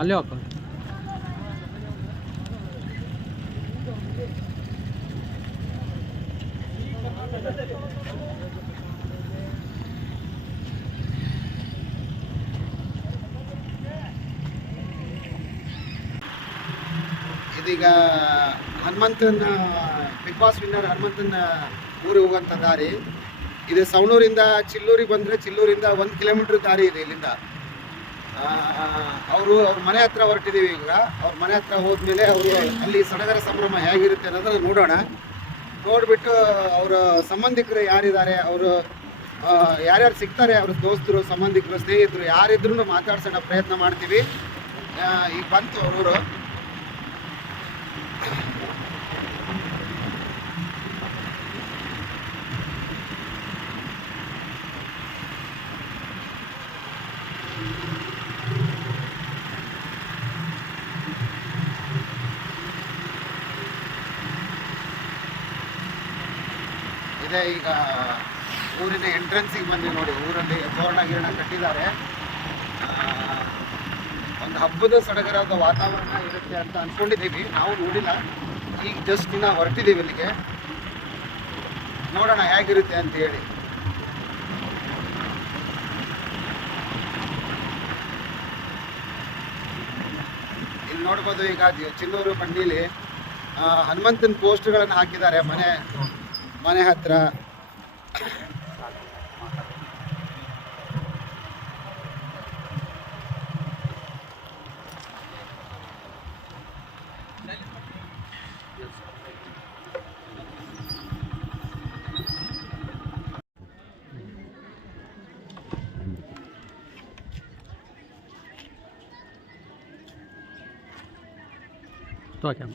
ಅಲ್ಲೇ ಹಾಕ ಇದೀಗ ಹನುಮಂತನ ಬಿಗ್ ಬಾಸ್ ವಿನ್ನರ್ ಹನುಮಂತನ ಊರಿಗೆ ಹೋಗುವಂಥ ದಾರಿ ಇದು. ಸವಣೂರಿಂದ ಚಿಲ್ಲೂರಿಗೆ ಬಂದರೆ ಚಿಲ್ಲೂರಿಂದ 1 ಕಿಲೋಮೀಟ್ರ್ ದಾರಿ ಇದೆ ಇಲ್ಲಿಂದ. ಅವ್ರ ಮನೆ ಹತ್ರ ಹೊರಟಿದ್ದೀವಿ ಈಗ. ಅವ್ರ ಮನೆ ಹತ್ರ ಹೋದ್ಮೇಲೆ ಅವರು ಅಲ್ಲಿ ಸಡಗರ ಸಂಭ್ರಮ ಹೇಗಿರುತ್ತೆ ಅನ್ನೋದನ್ನ ನೋಡೋಣ. ನೋಡಿಬಿಟ್ಟು ಅವರ ಸಂಬಂಧಿಕರು ಯಾರಿದ್ದಾರೆ, ಅವರು ಯಾರ್ಯಾರು ಸಿಗ್ತಾರೆ, ಅವ್ರ ದೋಸ್ತರು, ಸಂಬಂಧಿಕರು, ಸ್ನೇಹಿತರು ಯಾರಿದ್ರೂ ಮಾತಾಡ್ಸೋಣ ಪ್ರಯತ್ನ ಮಾಡ್ತೀವಿ. ಈಗ ಬಂತು ಅವರು. ಇದೇ ಈಗ ಊರಿನ ಎಂಟ್ರೆನ್ಸಿಗೆ ಬಂದು ನೋಡಿ. ಊರಲ್ಲಿ ತೋರಣ ಗಿರಣ ಕಟ್ಟಿದ್ದಾರೆ. ಒಂದು ಹಬ್ಬದ ಸಡಗರದ ವಾತಾವರಣ ಇರುತ್ತೆ ಅಂತ ಅಂದ್ಕೊಂಡಿದ್ದೀವಿ. ನಾವು ನೋಡಿಲ್ಲ, ಈಗ ಜಸ್ಟ್ ಇನ್ನು ಹೊರಟಿದ್ದೀವಿ ಇಲ್ಲಿಗೆ. ನೋಡೋಣ ಹೇಗಿರುತ್ತೆ ಅಂತ ಹೇಳಿ. ಇಲ್ಲಿ ನೋಡ್ಬೋದು ಈಗ ಚಿಲ್ಲೂರು ಬಂಡೀಲಿ ಹನುಮಂತನ ಪೋಸ್ಟ್ಗಳನ್ನು ಹಾಕಿದ್ದಾರೆ ಮನೆ ಹತ್ರ. तो क्या